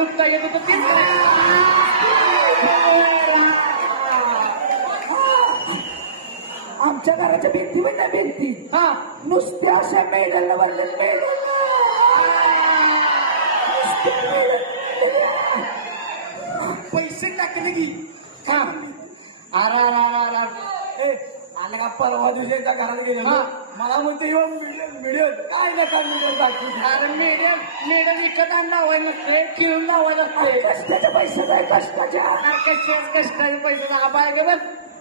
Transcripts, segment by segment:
दुखता येत होतं तेच आमच्या घराच्या भिंती म्हणजे भिंती हा नुसत्या अशा मेडल बनले पैसे टाकले की हा अरे आले का परवा दिवशी एकदा घरात गेलो हा. मला म्हणते येऊन मिळेल काय नका मिळेल बाकी अरे मेडल विकत आणला होय नसते खेळून लावायला असते कष्टाच्या पैशाचा आहे कष्टाच्या कष्टाचे पैसे आबाळ गे बघ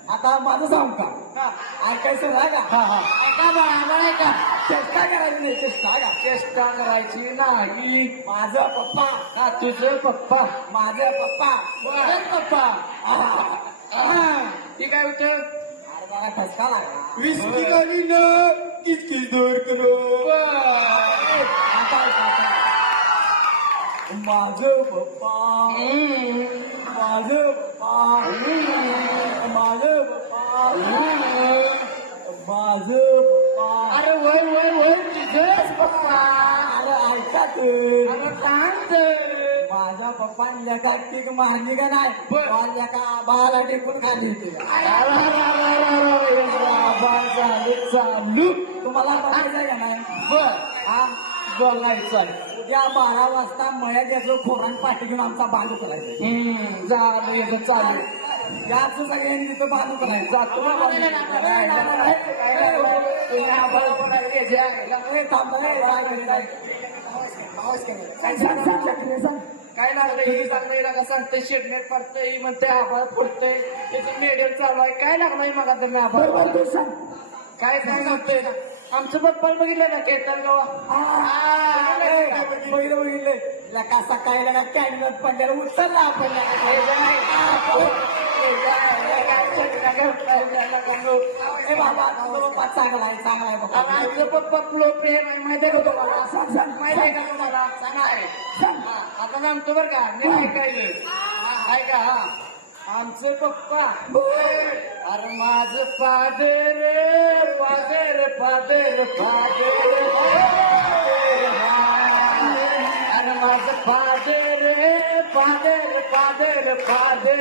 आता माझं सांग का हा ऐकायचं ना का हा हा ऐका बा आबाळ का चेष्टा करायची नाही चेष्टा का चेष्टा करायची नाही माझं पप्पा हा तुझं पप्पा माझं पप्पा बरं पप्पा ती काय होतं अरे मला ठसका लागला विस्की गाडी ना इतकी दूर करो माझं पप्पा माझं पप्पा माझं पप्पा माझं पप्पा अरे वय वय वय तुझंच पप्पा अरे ऐका तर अरे सांग माझा पप्पा लेखा टीक मारली का नाही बरं. लेखा आबाला टेकून खाली होती चालू तुम्हाला बघायचं का नाही बर हा बोलायचं उद्या 12 वाजता मळ्यात याचं खोरान पाठी घेऊन आमचा बांधू करायचा झालं याचं चालू याच सगळ्यांनी तिथं बांधू करायचं जातो ना काय लागलं हे सांगलं का सांगतंय शेडनेट पडतंय म्हणते आभाळ फुटतंय त्याची मेडल चालू आहे काय लागणार मला तर मी आभाळ बरोबर तू सांग काय सांगतोय आमचं पप्पा बघितलं ना केतन बघितले लेखा सकाळी लगा कॅन्डल पडल्याला उचलला आपण ए बाबा पप्पा चांगला आहे चांगला आहे बाबा आमचं पप्पा फ्लो प्रेम माहिती आहे का तुम्हाला सांग सांग माहिती आहे का तुम्हाला सांगा आहे सांग आता सांगतो बरं का मी ऐकायचं ऐका हा आमचे पप्पा अरे माझं फादर फादर फादर फादर अरे माझं father father father father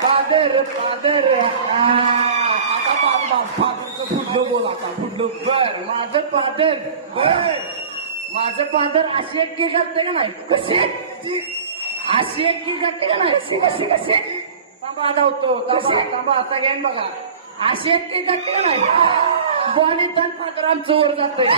father father आता बाबा फादरचं फुडलं बोल आता फुडलं बर माझं फादर माझं फादर अशी एक की करते का नाही कशी अशी एक की करते का नाही कशी कशी कशी थांबा धावतो थांबा थांबा आता घ्या बघा अशी एक की करते का नाही बॉली तन फादर आमचं वर जातंय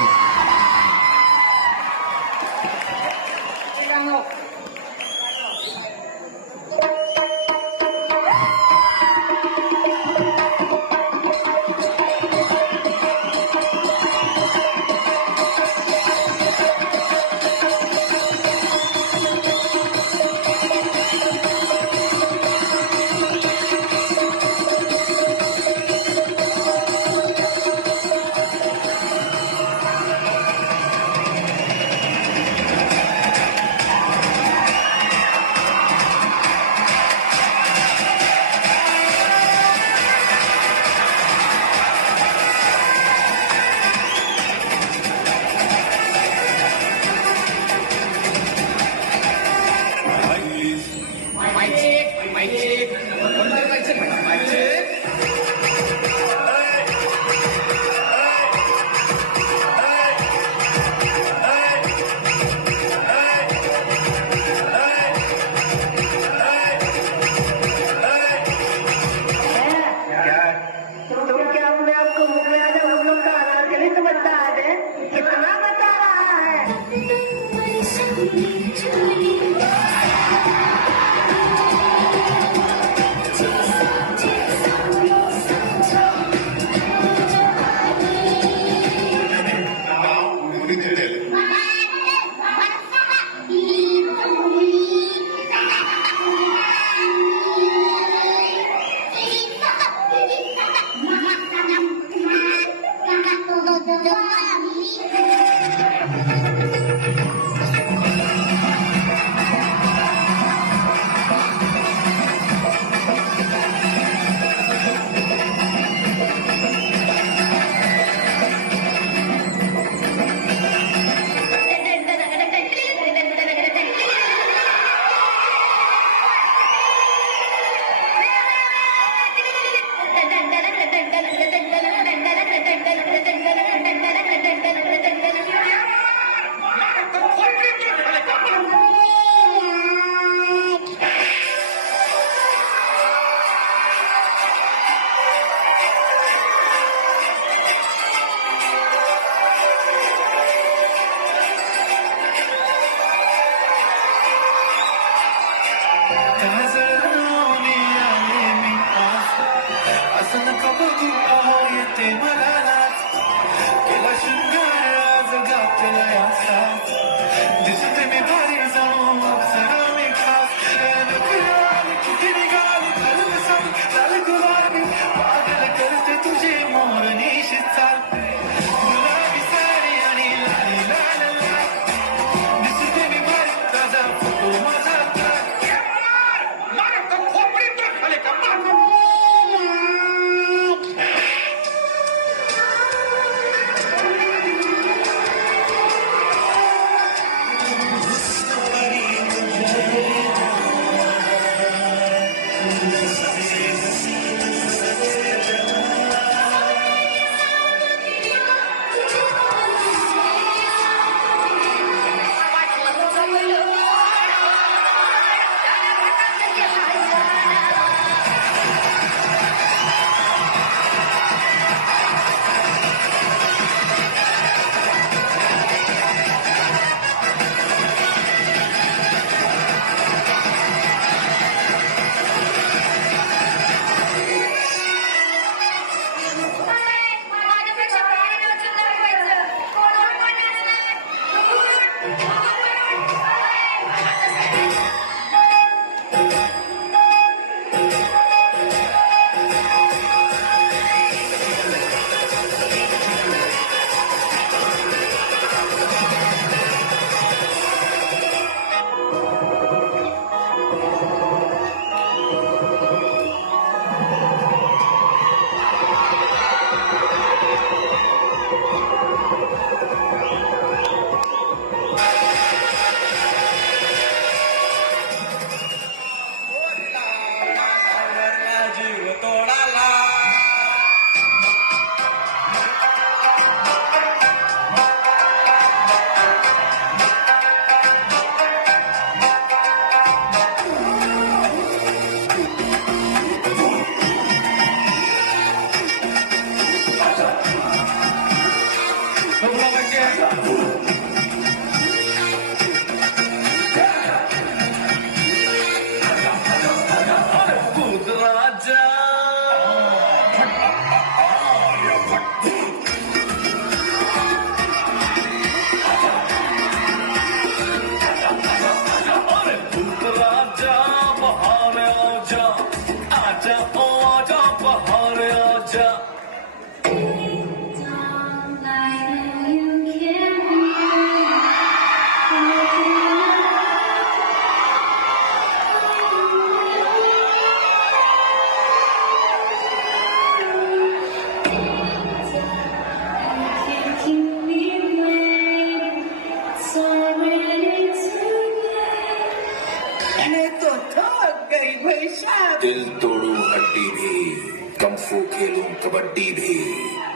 फू खेलूं कबड्डी भी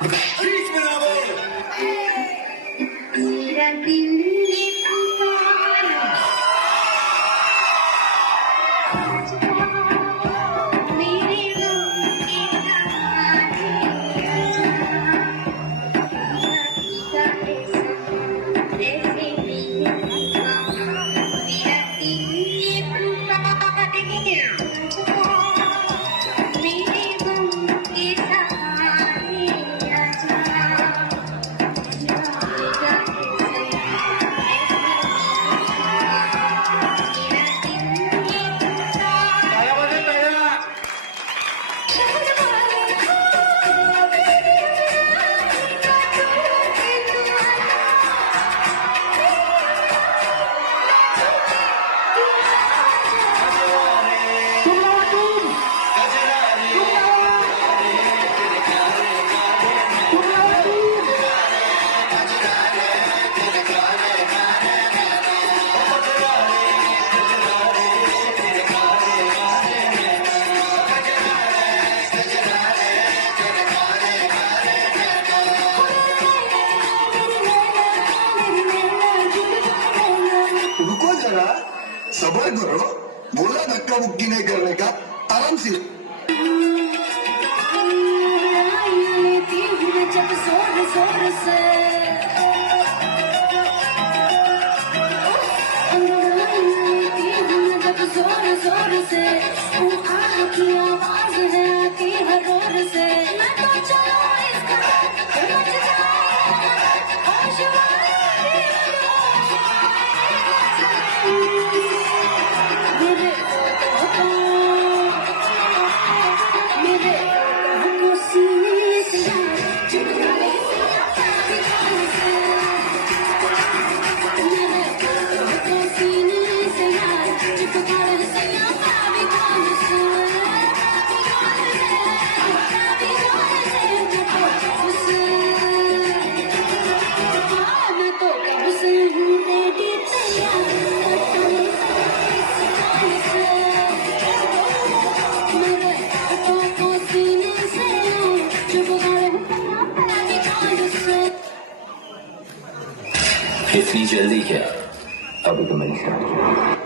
बीच में ना बोल मेरा दिल ये पुकारा मेरे गम के सहारे ऐसे ही मेरा दिल ये पुकारा मेरे गम के सहारे रुको जरा सबर करो बोला धक्का मुक्की नहीं करने का आराम से जब जोर जोर से जब जोर जोर से वो आग की आवाज है आती हर रोर से मैं तो चलो इसका मच जाए होश मेरे को सीने से चिपकाने से मेरे को सीने से चिपकाने से मैं तो कब से हूँ रेडी तैयार मेरे को सीने से इतनी जल्दी क्या अभी तो मैंने स्टार्ट किया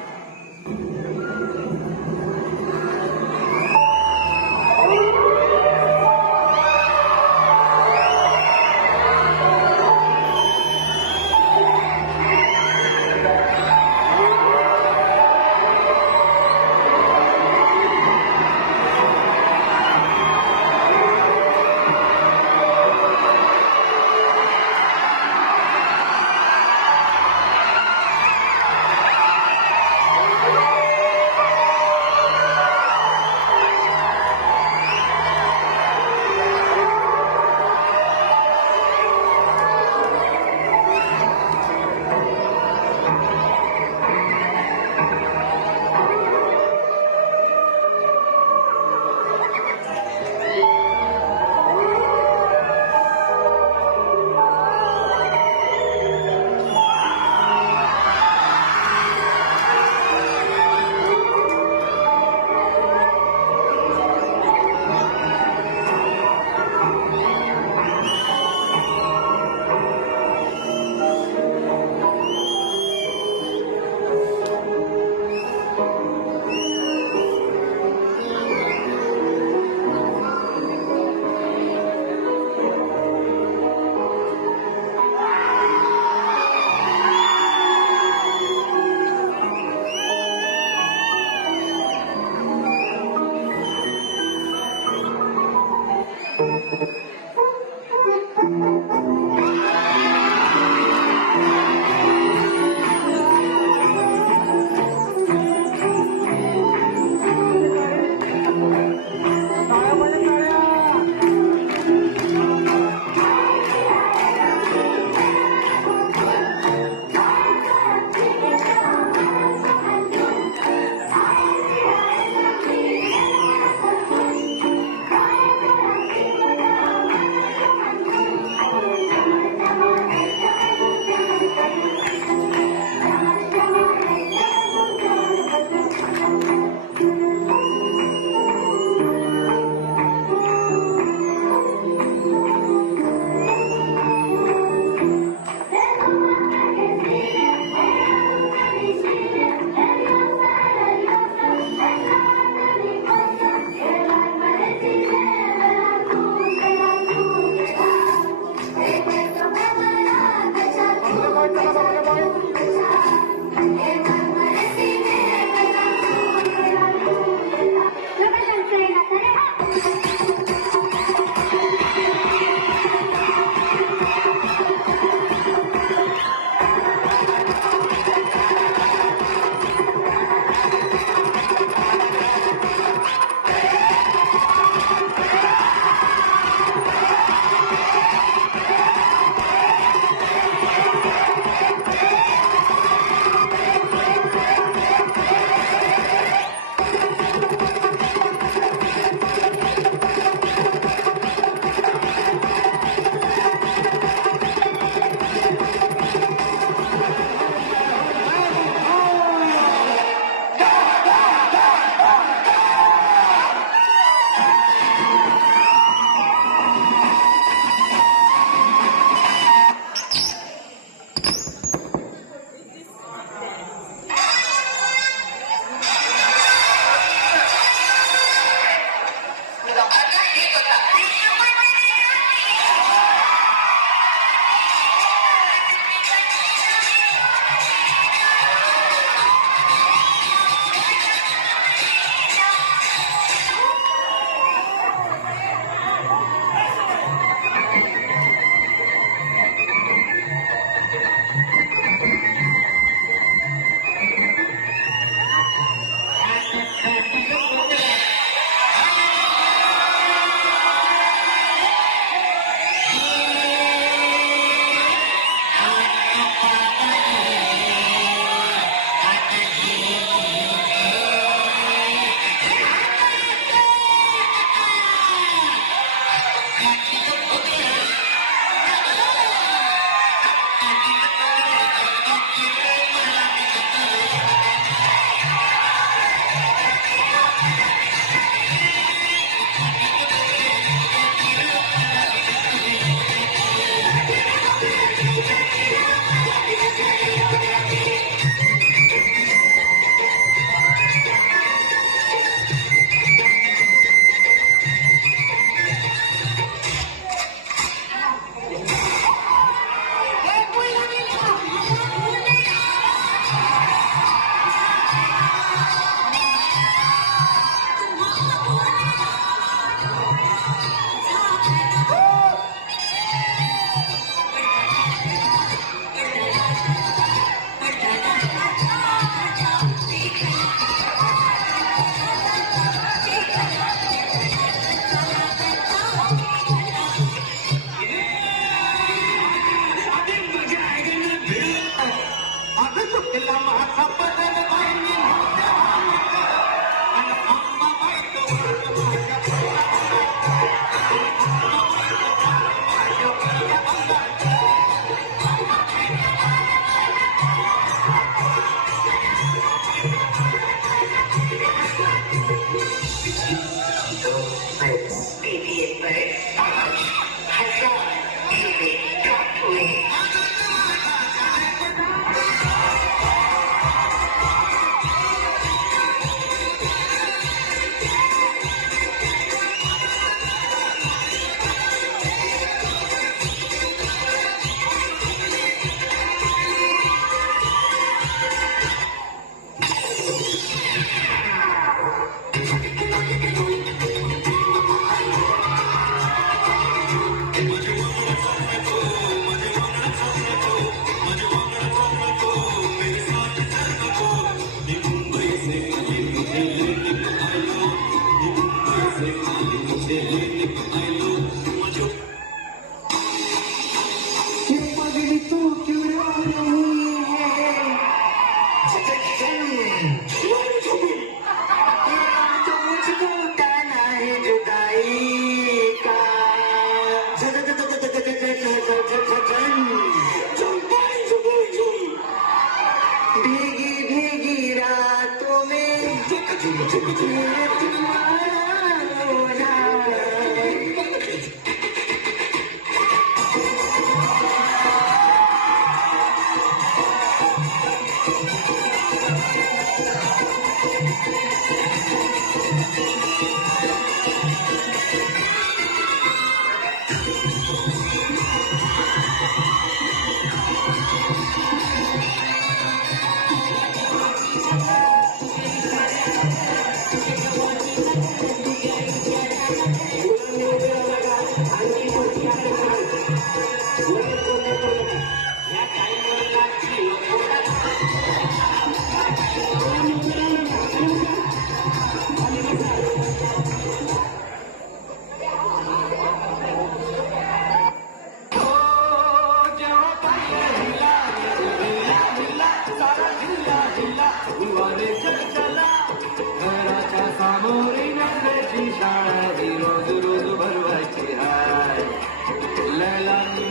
भीगी भीगी रातों में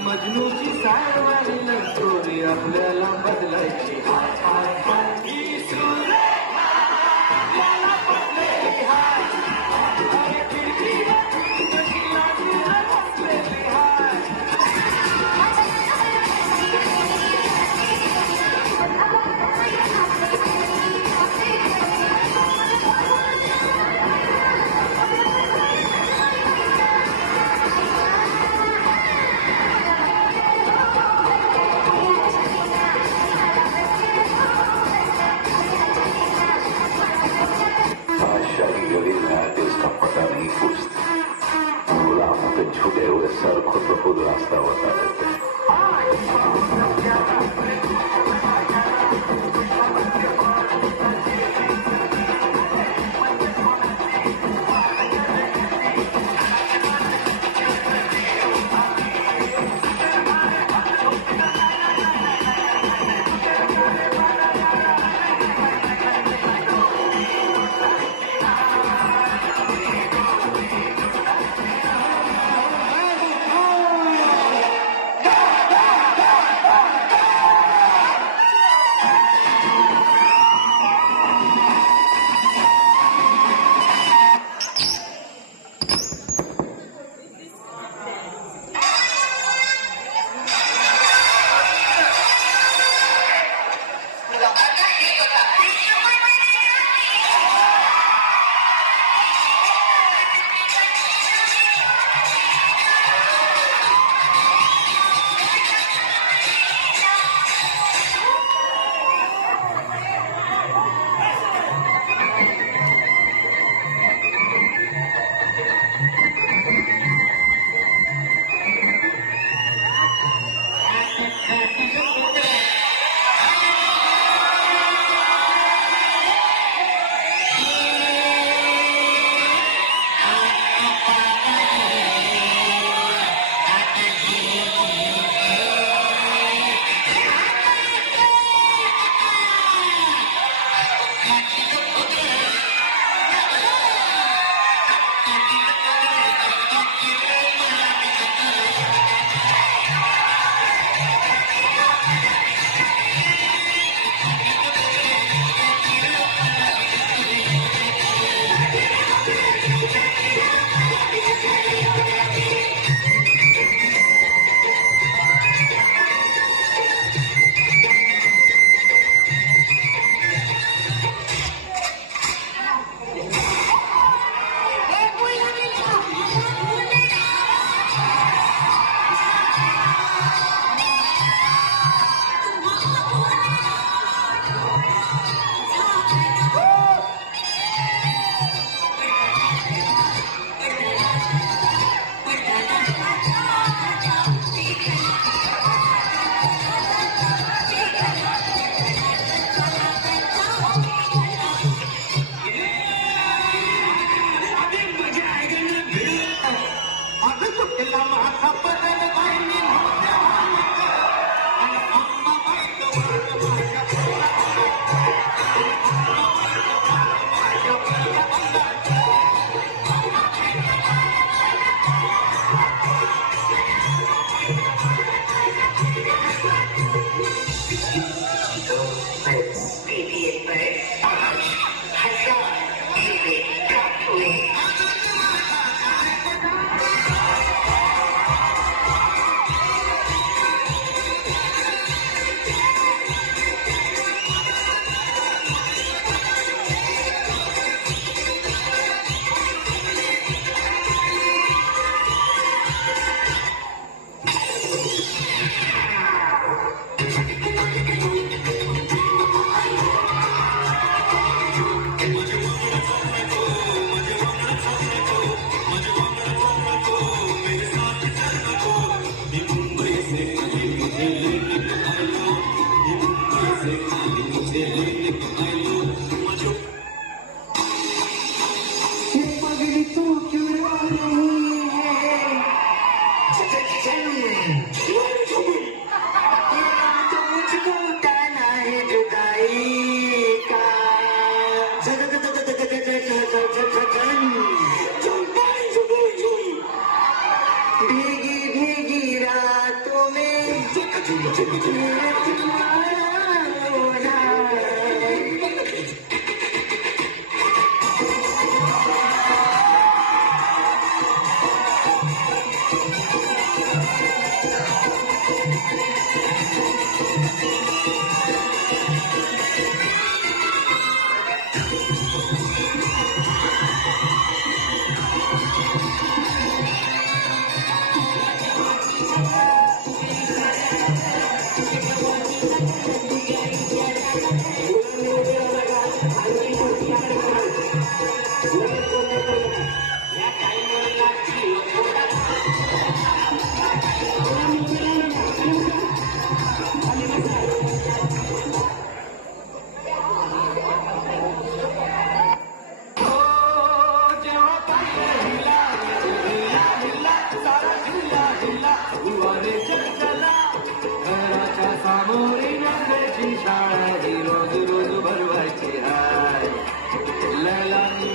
मजनूची सारवारी लंगोरी आपल्याला बदलायची शाही गली में इसका पता नहीं पूछते गुलामों के झुके हुए सर खुद ब खुद रास्ता बता देते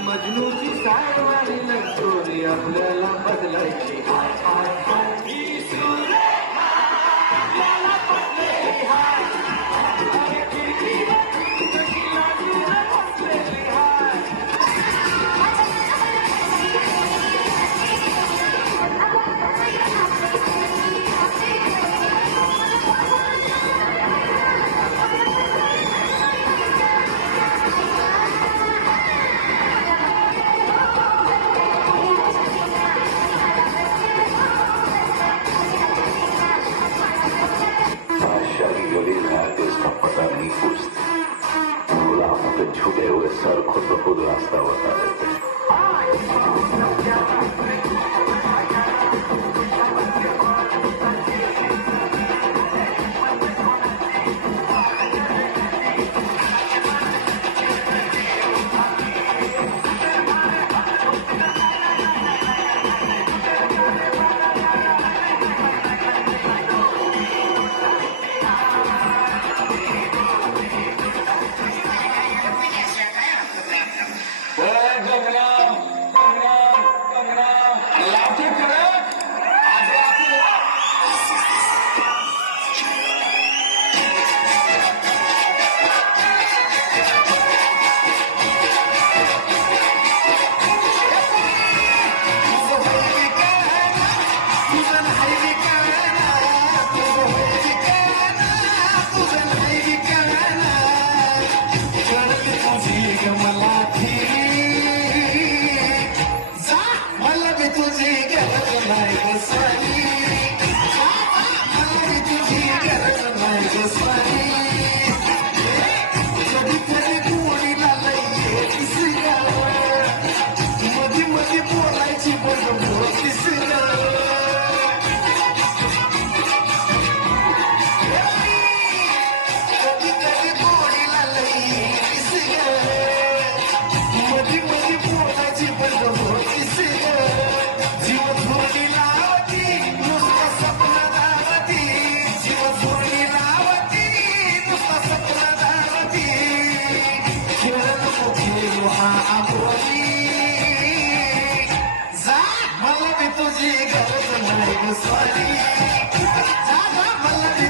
मजनूची साडवारी लक्ष्मी आपल्याला बदलायची हाय हाय हाय ही सुरेखा आपल्याला बदलायची हाय अरे खिडकीला कशी लागली रे बसलेली हाय इसका पता नहीं पूछते गुलामों के झुके हुए सर खुद ब खुद रास्ता बता देते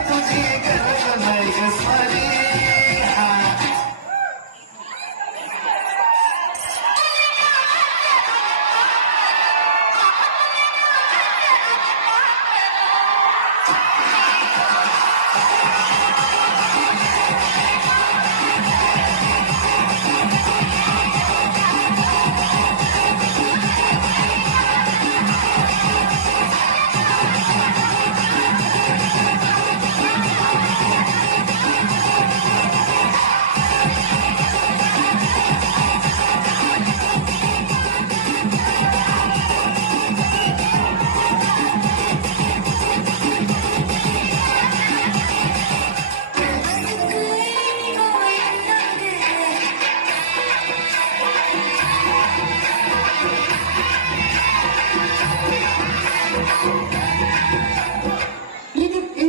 तुझी गरज नाही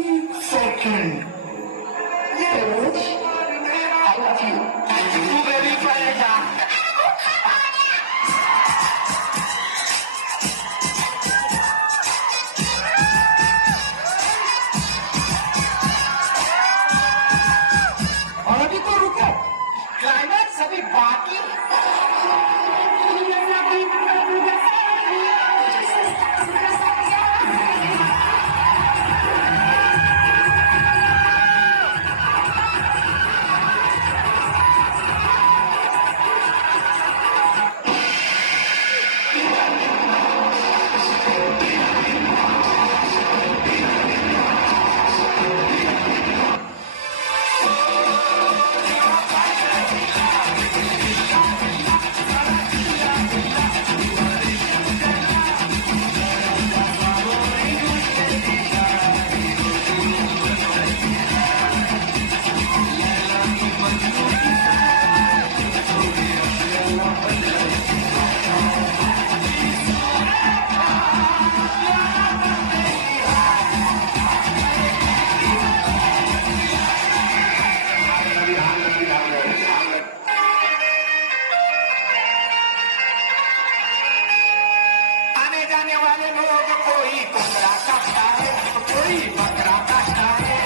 सेकंड तू घरी पाहिजे का अभी तो रुको क्लाइमैक्स अभी बाकी आने जाने वाले लोग कोई कोबरा काटता है कोई बकरा काटता है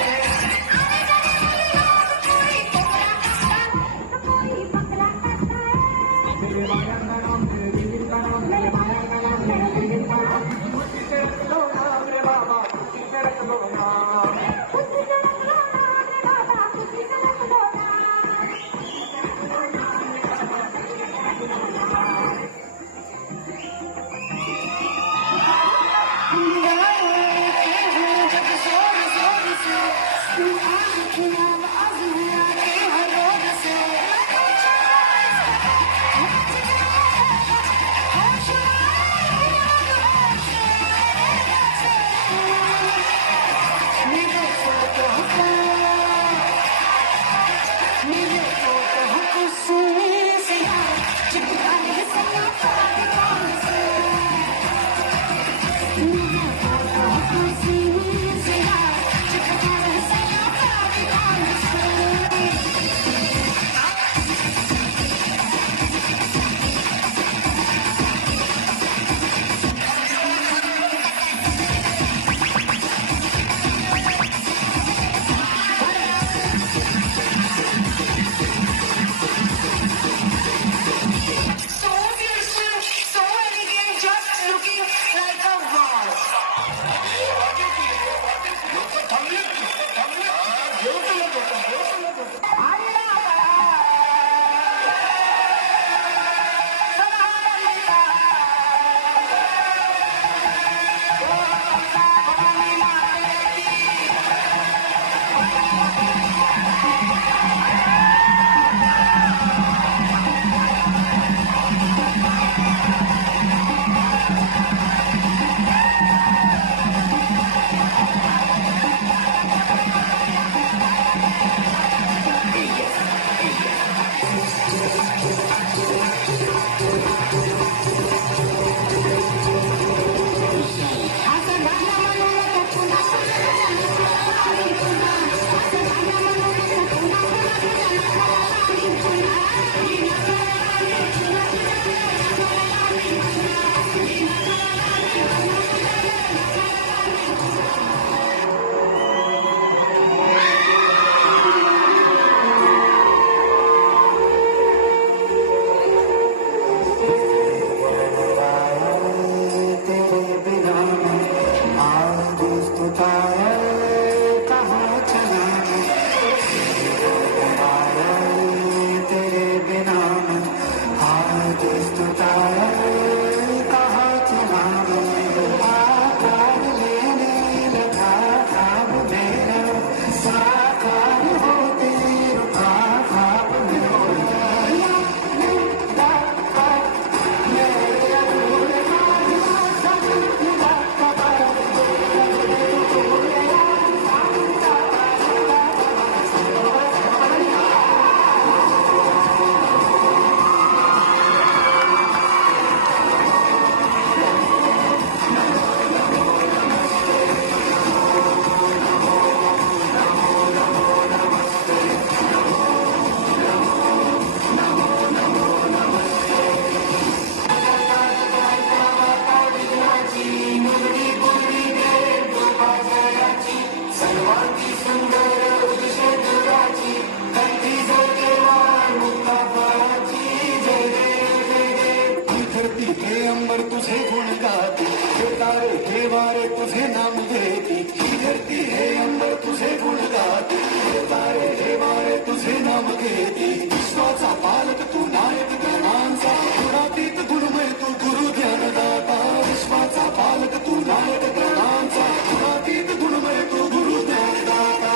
नाम घेते विश्वाचा पालक तू नायक गणांचा गुणातीत गुणमय तू गुरु ज्ञानदाता विश्वाचा पालक तू नायक गणांचा गुणातीत गुणमय तू गुरु ज्ञानदाता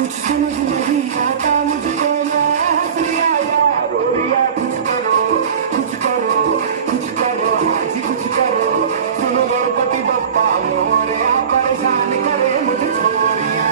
कुछ समझ नहीं आता मुझको मैं हंस लिया या रो लिया कुछ करो कुछ करो कुछ करो हाजी कुछ करो सुनो गणपति बप्पा मोरया परेशान करे मुझे छोरिया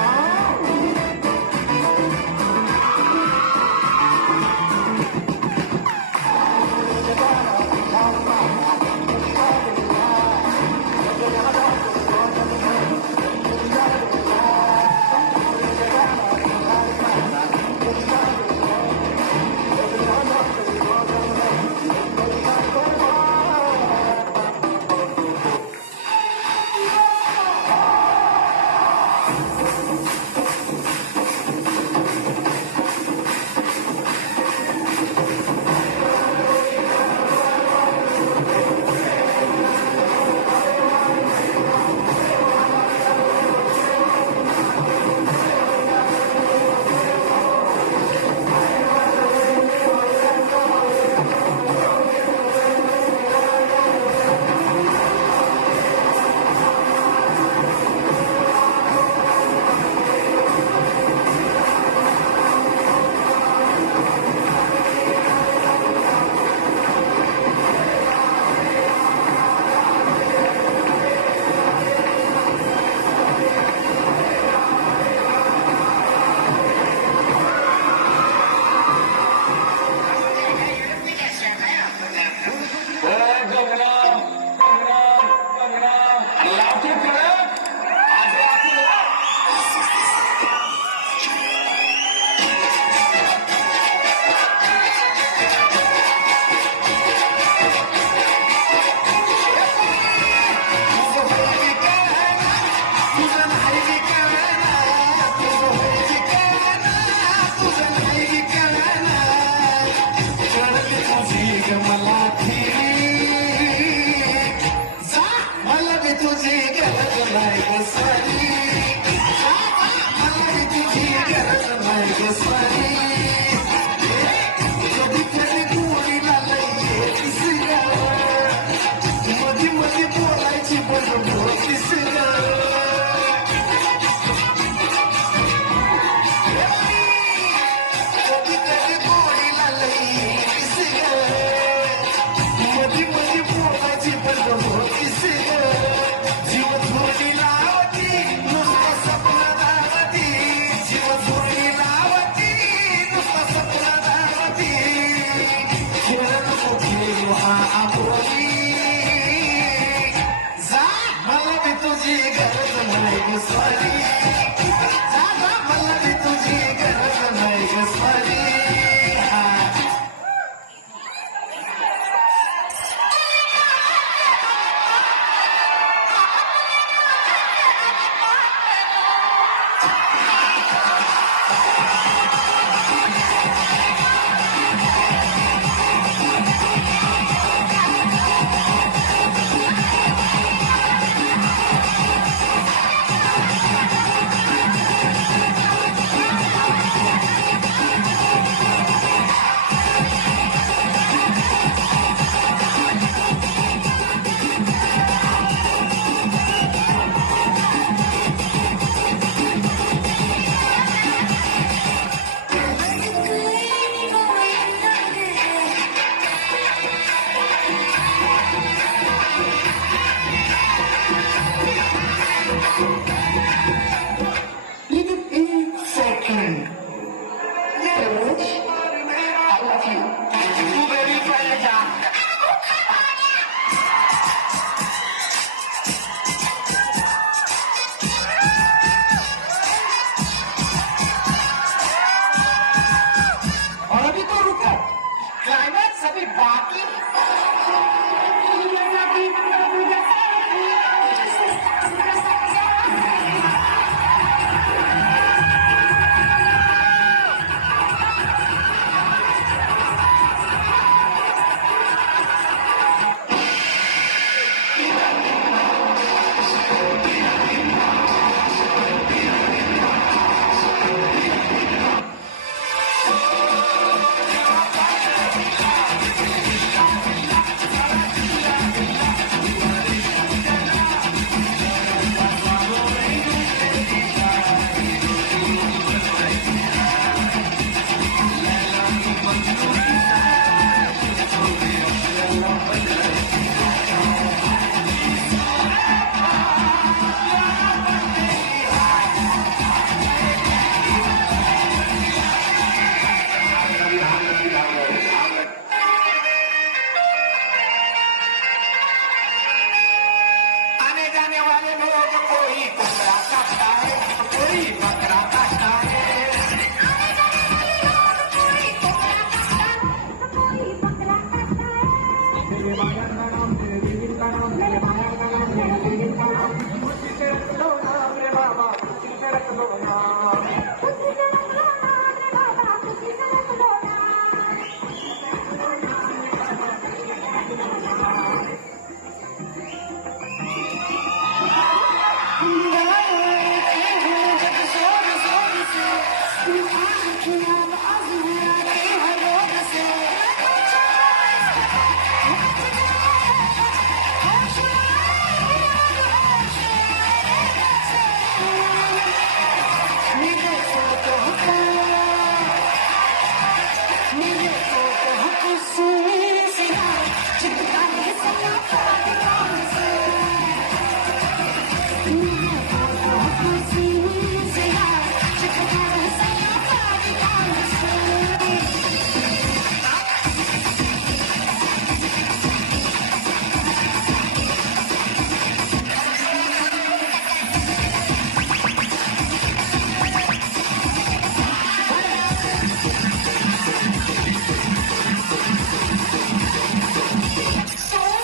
So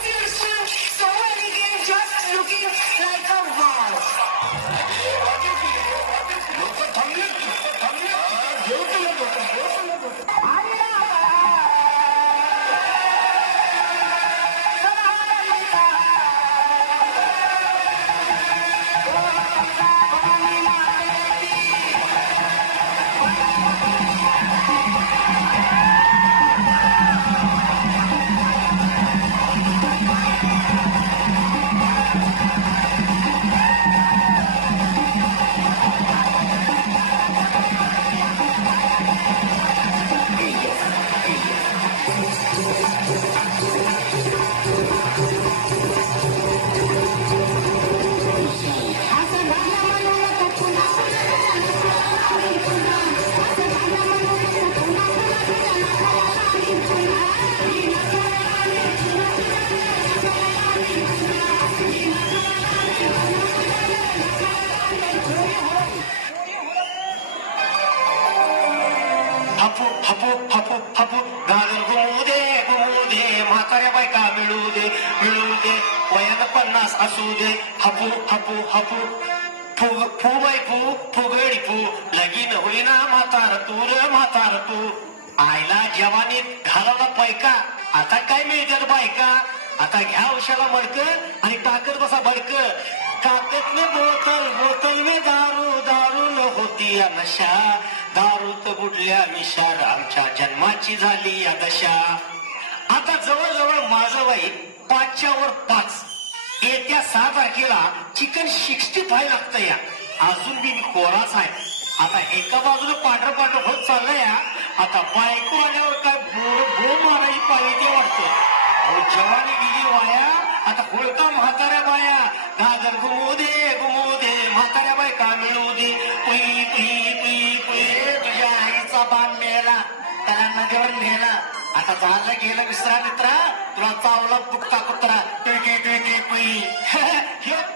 beautiful, so elegant, just looking like a wow. हापू हापू हापू हापू घालून घुमू दे म्हाताऱ्या बायका मिळू दे वयानं 50 असू दे हापू हापू हापू फू बाई फुगडी फू लगीन होईना म्हातार तू आईला जवानीत घालावला पैका आता काय मिळतात बायका आता घ्या उशाला मडक आणि टाकत बसा बडक काकत में बोतल में दारू न होती या नशा दारूत बुडल्या मिशार आमच्या जन्माची झाली या दशा आता जवळजवळ माझं वय 5च्या वर 5 येत्या 6 तारखेला चिकन 65 लागतं या अजून बी मी कोराच आहे आता एका बाजूला पांढरं होत चाललंय या आता बायको आल्यावर काय भो मारायची पाळी ते वाटतं अहो जवानी गेली वाया आता हुळका म्हाताऱ्या बाया गाजर घुमू दे म्हाताऱ्या बायका मिळू दे तुझ्या आईचा बाण मिळाला त्याला नदीवर नेला आता झालं गेलं विसरा मित्रा तुला चावला बुक्का कुत्रा हे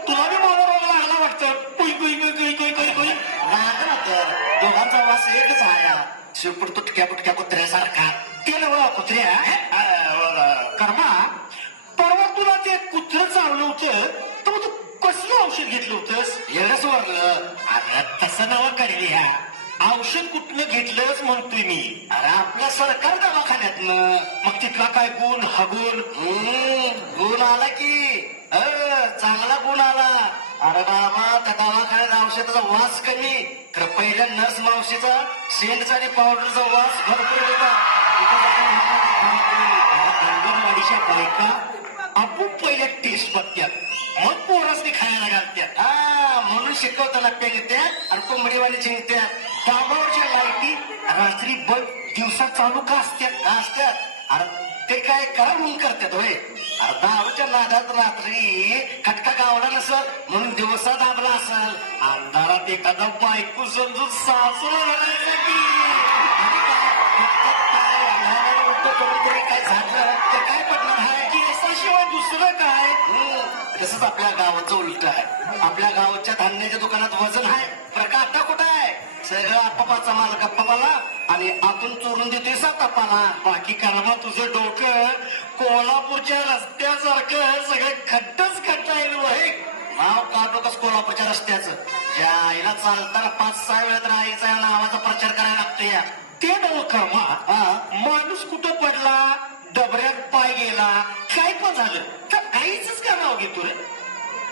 तुला बी मला रोग लागला वाटतं कुई लागला तर दोघांचा वास एकच आहे शिवपूर तुटक्या कुत्र्यासारखा ते नवळा कुत्र्या कर्मा परवा तुला ते कुत्र चावलं होतं तर तू कसलं औषध घेतलं होतंस एवढंच वरलं अरे तसं नवं करेल ह्या औषध कुठलं घेतलंच म्हणतोय मी अरे आपल्या सरकार दवाखान्यातनं मग तिथला काय गुण हगुण गुण आला की चांगला गुण आला अरे बाबा त्या दवाखान्यात औषधाचा वास कमी खरं पहिल्या नर्स मावशीचा सेंटचा आणि पावडरचा वास भरपूर होता अंगणवाडीच्या बायका आपण पहिल्या टेस्ट बघत्यात मग पोरासनी खायला घालत्यात म्हणून शिकवताना पेंगत्यात आणि कोंबडीवाली चिंगत्यात कामावरच्या लाईटी रात्री बल्ब दिवसात चालू का असत्यात अरे ते काय करा म्हणून करतात होय अरे दारूच्या नादात रात्री खटका गावला नसल म्हणून दिवसा दाबला असल अंधारात एखादा बायको समजून सासूला घालायचं की काय झालं तर काय पडणार आहे की याच्याशिवाय दुसरं काय तसंच आपल्या गावाचं उलट आहे आपल्या गावाच्या धान्याच्या दुकानात वजन आहे प्रकार आता कुठं आहे सगळं आपापाचा माल गप्पाला आणि आतून चोरून देतोय सातापाला बाकी कामा तुझं डोकं कोल्हापूरच्या रस्त्यासारखं सगळं खड्डच खड्डा आहे नाव काढतो कस कोल्हापूरच्या रस्त्याचं या आईला चालताना 5-6 वेळा तर आईचा नावाचा प्रचार करायला लागतो या ते नव कमा माणूस कुठं पडला डबऱ्यात पाय गेला काय पण झालं तर आईच का नाव घेतो रे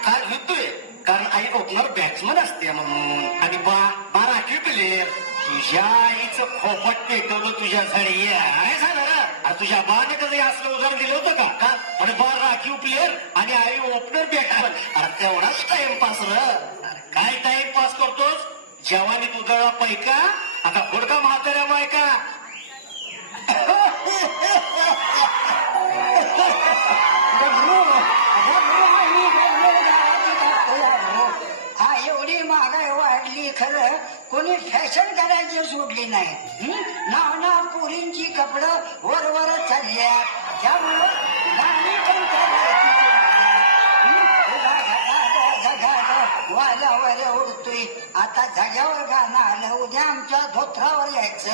काय घेतोय कारण आई ओपनर बॅट्समन असते म्हणून आणि बा राखीव प्लेअर तुझ्या आईचं खोपट पेटवलं तुझ्या झाडी आहे सांगा तुझ्या बाने कधी असलं उदाहरण दिलं होतं का म्हणजे बा राखीव प्लेअर आणि आई ओपनर बॅट्समन अरे तेवढाच टाइमपास र काय टाइमपास करतोस जवानीत उधळला पैका आता हुडका म्हाताऱ्या बायका हा एवढी महागाई वाढली खरं कोणी फॅशन करायची सोडली नाही नाना पोरींची कपडं वर चालल्या त्यामुळं गाणी पण वाल्यावर उडतोय आता जाग्यावर गाणं आलं उद्या आमच्या धोत्रावर यायचं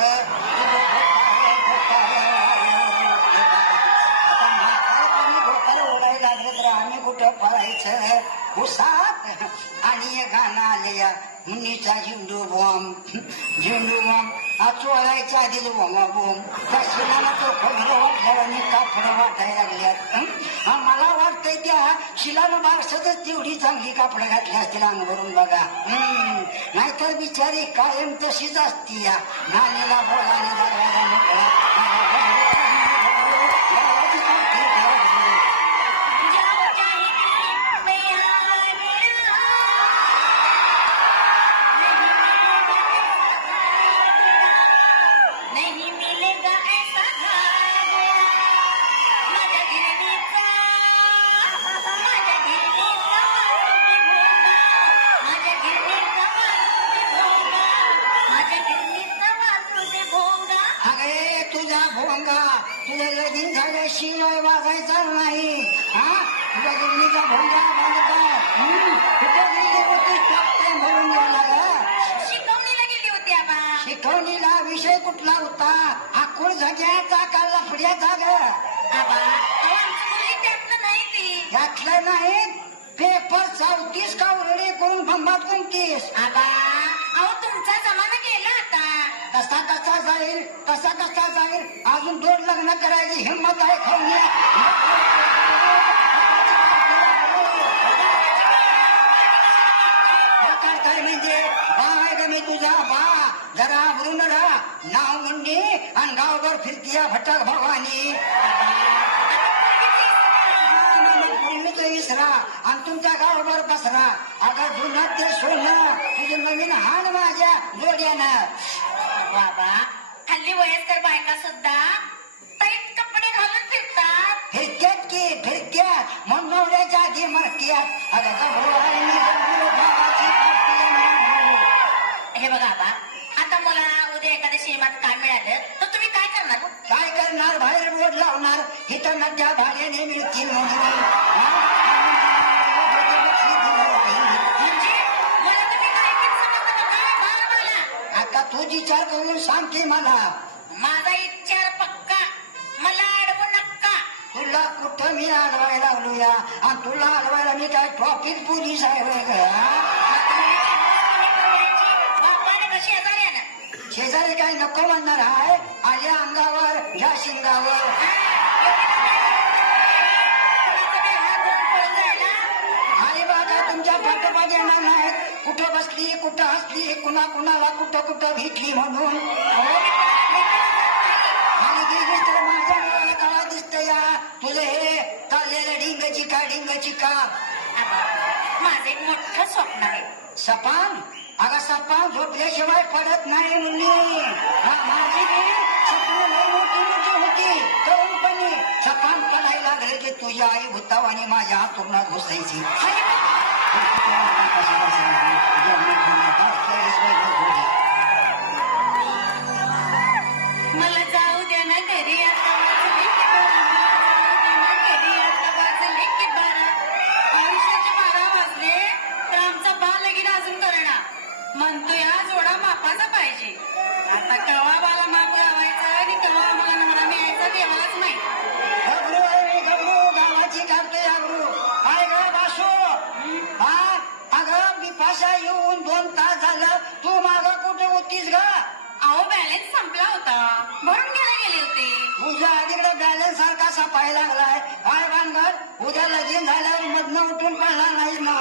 आता म्हातारपणी धोतर ओढायला लागलं तर आम्ही कुठं पळायचं उसात आणि हे गाणं आले या मुन्नीचा झेंडू बॉम्ब चोळायचा आधी बोमा बोम त्या शिलाला तो खडलं वाटलं आणि कापडं वाटायला लागल्यात मला वाटतंय त्या शिलानं माणसातच तेवढी चांगली कापडं घातली असतील अंगभरून बघा नाहीतर बिचारी कायम तशीच असती या नानीला बोलाने दरवाजा मोकळा नहीं मिलेगा ऐसा धागा माझ्या गिरणीचा माझ्या गिरणीचा माझ्या गिरणीचा वाजू दे भोंगा अरे तुझा भोंगा तुझं लगीन झाल्याशिवाय वागायचा नाही हा तुझ्या गिरणीचा भोंगा म्हणून बोला शिकवणीला गेली होती आबा शिकवणीला विषय कुठला होता आकुळ झाल्याचा का लफड्याचा ग आबा अहो, आमची मुलगी त्यातलं नाही ती यातलं नाही पेपर 34 का उरडे करून भंबात कुंकीस आबा अहो तुमचा जमाना गेला आता कसा कसा जाईल अजून 2 लग्न करायची हिंमत आहे खाऊन काय म्हणजे बाय ग मी तुझा बा जरा आवरून राहा नाव मुंडी आणि गावभर फिरतीया भटक भवानी इसरा आणि तुमच्या गावभर बसरा अगं जुनात ते सोनं तुझे नवीन हान माझ्या जोड्यानं बाबा हल्ली वयस्कर बायका सुद्धा टाईट कपडे घालून फिरतात फिरक्यात की फिरक्यात मनोऱ्याच्या आधी मरक्यात अगं हे बघा आबा आता मला उद्या एखाद्या शेमात काम मिळालं तर तुम्ही काय करणार काय करणार बाहेर रोड लावणार इथं नद्या भाड्याने मिळतील म्हणून म्हणजे मला तुम्ही काय समजलं काय मला आता तू विचार करून सांगते मला माझा इच्छा पक्का मला अडवू नका तुला कुठं मी अडवायला लागलो या आणि तुला अडवायला मी काय ट्रॉफिक पोलीस आहे होय ग? बापाने कशी आजारी आहे ना शेजारी काय नको म्हणणार आहे आल्या अंगावर या शिंगावर आई बाबा तुमच्या पाठोपाठ येणार नाहीत कुठं बसली कुठं हसली कुणाला कुठं भेटली म्हणून आणि गेलीस तर माझ्या डोळ्याला काळा दिसत या तुझं हे चाललेलं ढिंगची का माझं एक मोठं स्वप्न आहे सपान अगं सपान झोपल्याशिवाय पडत नाही मुली माझी बी स्वप्न लई मोठी होती तरुणपणी सपान पडायला लागले की तुझ्या आई भूताव आणि माझ्या हातूर्णात घुसायची मला जाऊ द्या ना घरी आता वाजले की 12 आयुष्याचे 12 वाजले तर आमचा बा लगीन अजून करणार म्हणतोय हा जोडा मापाचा पाहिजे आता कवा बाला माप लावायचा आणि कवा आम्हाला नवरा मिळायचा देवालाच माहिती गावाची कापते अगरू काय ग बासू हा अगं मी पाशा येऊन 2 होतीस ग? अहो बॅलन्स संपला होता, भरून घ्यायला गेले होते. तुझ्या आधीकडे बॅलन्स सारखा सपायला लागलाय. काय भानगड? उद्या लगीन झाल्यावर मधनं उठून पडणार नाही ना?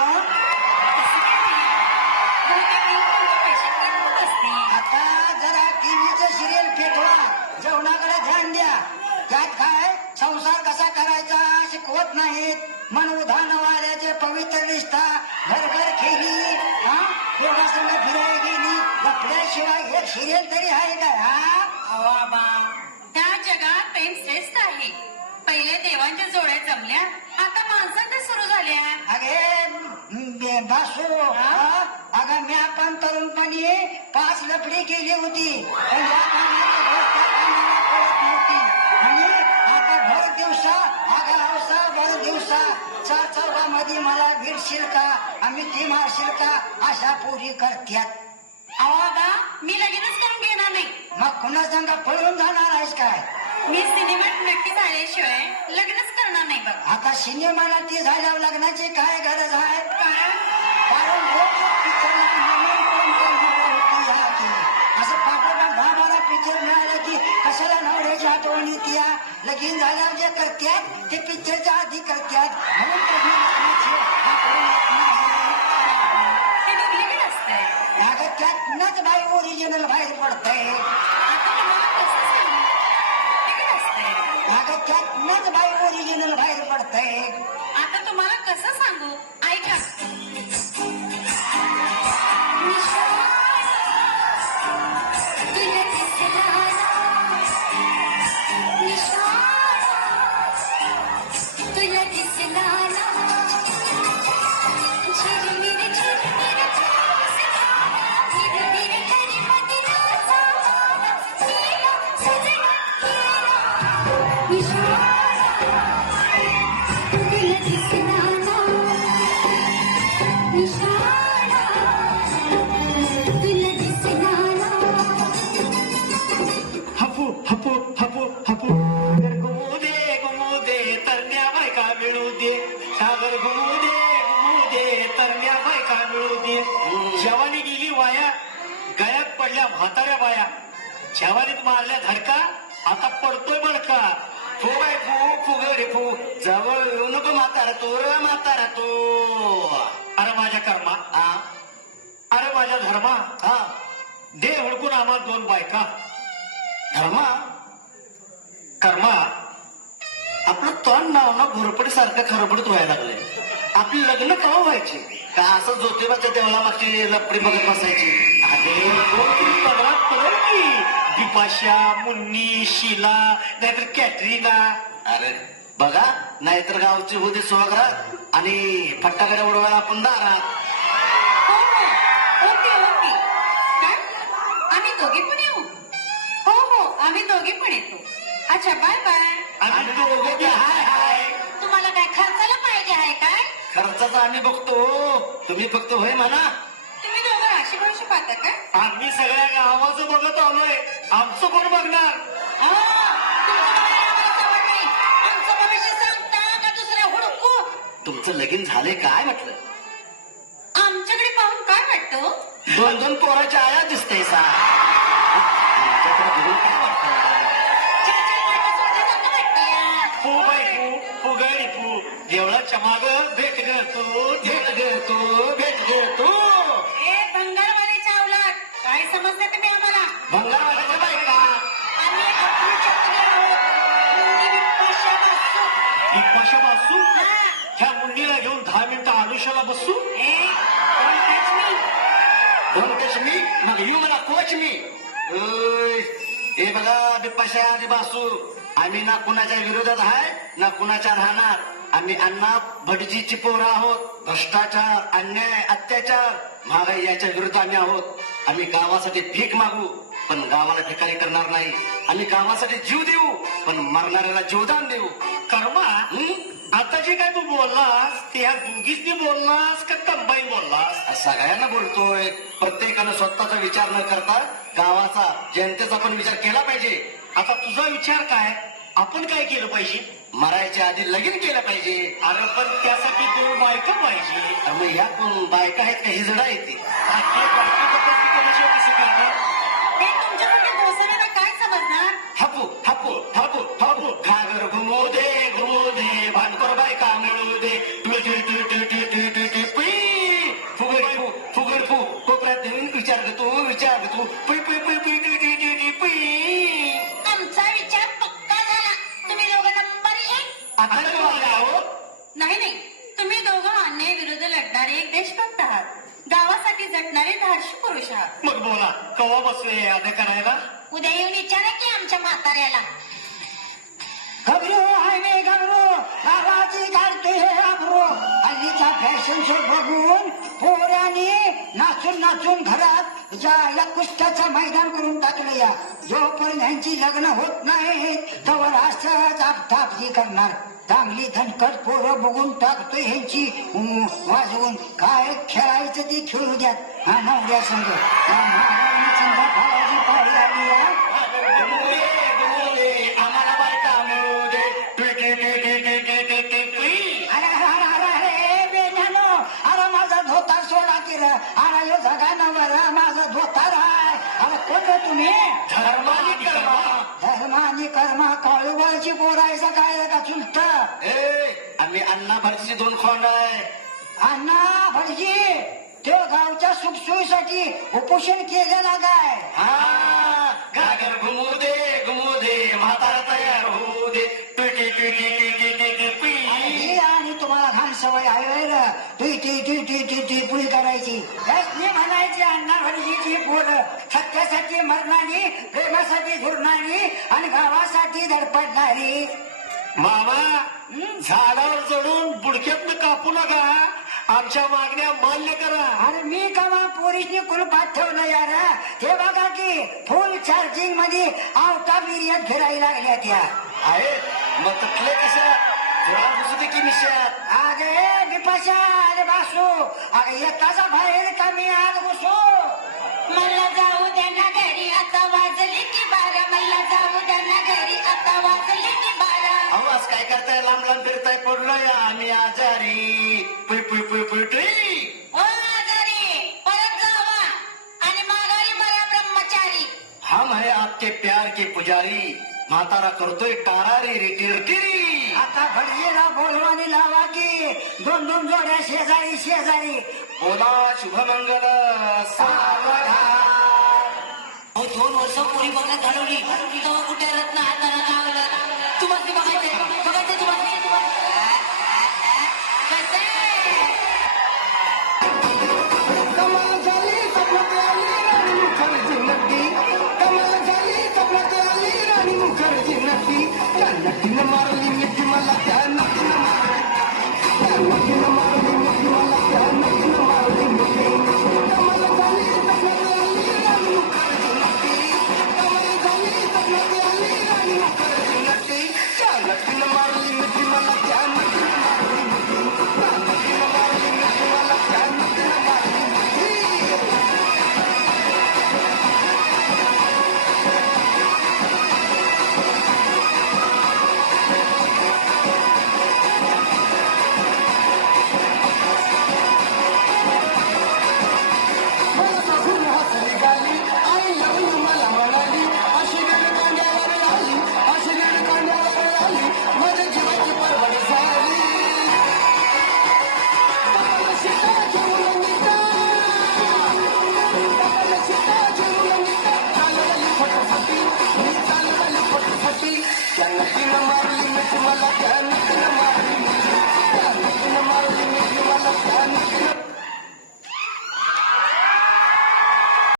आता जरा टीव्हीचं सिरियल पेटवा, जेवणाकडे ध्यान द्या. त्यात काय संसार कसा करायचा शिकवत नाहीत. मन उधाण वाऱ्याचे पवित्र निष्ठा, घरभर खेळी, तेव्हा संग फिरायला गेली, लपल्याशिवाय एक सिरियल तरी आहे काय? अहो आबा, त्या जगात प्रेम श्रेष्ठ आहे. पहिले देवांच्या जोड्या जमल्या, आता माणसांच्या सुरू झाल्या. अगे बासू, अगं मी आपण तरुणपणी 5 लफडी केली होती, पण या कामाची गोष्ट आम्हाला कळत नव्हती. आणि आता भर दिवसा, अगं हौसा भर दिवसा, चौकामध्ये मला भिडशील का, आम्ही ती मारशील का, अशा पोरी करत्यात. अहो आबा, मी लगेचच करून घेणार नाही. मग कुणा संग पळून जाणार आहेस काय? मी सिनेमात नक्की झाल्याशिवाय लग्नच करणार नाही बघा. आता सिनेमाला ती झाल्यावर लग्नाची काय गरज आहे? कारण पिक्चरला म्हणून कोण होती जाते. असं पाठोपाठ 10-12 पिक्चर मिळाले की कशाला नवऱ्याची आठवण येते? लगीन झाल्यावर जे करतात ते पिक्चरच्या आधी करतात, म्हणून कधी लग्नाची आठवण येत नाही. ते डुप्लिकेट असतंय. अगं त्यातनंच बाई ओरिजिनल बाहेर पडतंय. आता तुम्हाला कसं सांगू? डुप्लिकेट असतंय. अगं त्यातनंच बाई ओरिजिनल बाहेर पडतंय. आता तुम्हाला कसं सांगू? ऐका. हपू हपू हपू हपू घुमू दे तरण्या बायका मिळू दे. सागर घुमू दे तरण्या बायका मिळू दे. जवानी गेली वाया, गळ्यात पडल्या म्हाताऱ्या बाया. जवानीत मारल्या धडका, आता पडतोय बडका. फू बाय फू रे फू, जवळ येऊ नको म्हातारा तो रे म्हातारा तो. अरे माझ्या कर्मा, अरे माझ्या धर्मा, दे हुडकून आम्हाला 2 बायका. धर्मा, कर्मा, आपलं तोंड नाव ना घोरपडी सारखं खरबडत व्हायला लागलंय. आपली लग्न केव्हा व्हायची? का असं ज्योतिबाच्या देवळा मागची लपडी बघत बसायची? अरे पदरात पडेल की बिपाशा, मुन्नी, शीला, नाहीतर कॅटरीना. अरे बघा, नाहीतर गावची होती सुहागरात आणि फटाकडे उडवायला आपण दारात. ओके. काय? आम्ही दोघे पण येऊ? हो, आम्ही दोघे पण येतो. अच्छा, बाय बाय. आणि दोघं बी हाय हाय. तुम्हाला काय खर्चाला पाहिजे आहे काय? खर्चाचं आम्ही बघतो, तुम्ही फक्त होय म्हणा. तुम्ही दोघं राशी भविष्य पाहता काय? आम्ही सगळ्या गावाचं बघत आलोय, आमचं कोण बघणार? आमचं भविष्य सांगता का दुसऱ्या हुडकू? तुमचं लगीन झाले काय म्हटलं? आमच्याकडे पाहून काय वाटतं? 2 पोराच्या आया दिसते सा. आमच्याकडे बघून काय वाटतं? फू बाई फू गळी फू, देवळाच्या माग भेट घेतो. ए भंगारवाली चावलात, काय समजते तुम्ही आम्हाला? भंगारवाल्याच्या बायका. आम्ही आपली चपली आहोत. मुन्नी विपाशा बासू. विपाशा बासू, ह्या मुन्नीला घेऊन 10 मिनिटं आयुष्याला बसू. Don't touch me, मग यू मला कोच मी. हे बघा बिपाशा आणि बासू, आम्ही ना कुणाच्या विरोधात आहे ना कुणाच्या राहणार. आम्ही अण्णा भटजीची पोरं आहोत. भ्रष्टाचार, अन्याय, अत्याचार, महागाई याच्या विरुद्ध आम्ही आहोत. आम्ही गावासाठी भीक मागू पण गावाला भिकारी करणार नाही. आम्ही गावासाठी जीव देऊ पण मरणाऱ्याला जीवदान देऊ. कर्मा, आता जे काय तू बोललास ते ह्या दोघीच बोललास का कंबाईन बोललास? सगळ्यांना बोलतोय. प्रत्येकानं स्वतःचा विचार न करता गावाचा, जनतेचा पण विचार केला पाहिजे. आता तुझा विचार काय? आपण काय केलं पाहिजे? मरायच्या आधी लगीन केलं पाहिजे. अरे पण त्यासाठी 2 बायका पाहिजे. मग या 2 बायका आहेत का? ही जडा येते. पुई पुई पुई पुई पुई पुई पुई पुई पुई. आमचा विचार पक्का झाला. तुम्ही दोघं नंबर एक. आता तू आला हो. नाही नाही, तुम्ही दोघं अन्याय विरुद्ध लढणारे एक देशभक्त आहात. गावासाठी झटणारे धाडशी पुरुष आहात. मग बोला कवा बसले याद करायला. उद्या येऊन विचारा की आमच्या म्हाताऱ्याला. घबरू आहे मी घबरू आवाजी घालते हे घबरू. हल्लीचा फॅशन शो बघून पोरांनी नाचून नाचून घरात ज्याला कुस्त्याचं मैदान करून टाकलं या. जोपर्यंत ह्यांची लग्न होत नाही तोवर असंच आपथापजी करणार. चांगली धनकट पोरं बघून टाकतोय ह्यांची वाजवून. काय खेळायचं ती खेळू द्यात. हा नवऱ्या संघ महाराणी संघ घालायची पाळी आली या. आम्हाला बायका मिळू दे. टुई टुई टुई टुई टुई टुई टुई टुई टुई. अरे बेजानो, अरे माझा धोता सोडा की र. अरे यो जगानावर माझा धोतार आहे. अरे कोण तुम्ही? धर्मानी कर्मा. धर्मानी कर्मा काळूबाळची पोरायचा काय का चुलत. आम्ही अण्णा भरतीचे 2 खोंड आहे. अण्णा भटजी तो गावच्या सुखसोयीसाठी उपोषण केलेला काय. हा गागर घुमू दे म्हातारा तयार होऊ दे. टुई टुई टुई टुई टुई टुई टुई टुई टुई. ही आणि तुम्हाला घाण सवय आहे र. तुई ती ती ती ती ती पुळी करायची. मी म्हणायची अण्णा भटजीची पोरं सत्यासाठी मरणारी, प्रेमासाठी झुरणारी आणि गावासाठी धडपडणारी. मामा झाडावर चढून बुडक्यातनं कापू नका. आमच्या मागण्या मान्य करा. अरे मी कवा पोरीसनी कुलपात ठेवलं यार. ते बघा की फुल चार्जिंग मध्ये आवता बिर्यात फिरायला लागल्या त्या. आहे मग तुटले कसं जोडा घुसू दे की मिशात. अगे बिपाशा अरे बासू अगे एकाचा बाहेर का मी आज घुसू. मला जाऊ द्या ना घरी, आता वाजले की 12. मला जाऊ द्या ना घरी, आता वाजले की 12. आवाज काय करताय लांब लांब फिरताय. पडलोय आम्ही आजारी. पुई पुई पुई पुई टुई. ओ आजारी, परत जावा आणि माघारी मरा ब्रह्मचारी. हम है आपके प्यार के पुजारी. म्हातारा करतोय टारारी रिटिरटिरी. आता भटजीला बोलवानी लावा की 2-2 जोड्या शेजारी शेजारी. बोला शुभमंगल सावधान. 2 वर्ष पोरी बघत घालवली, तेव्हा कुठे रत्न हाताला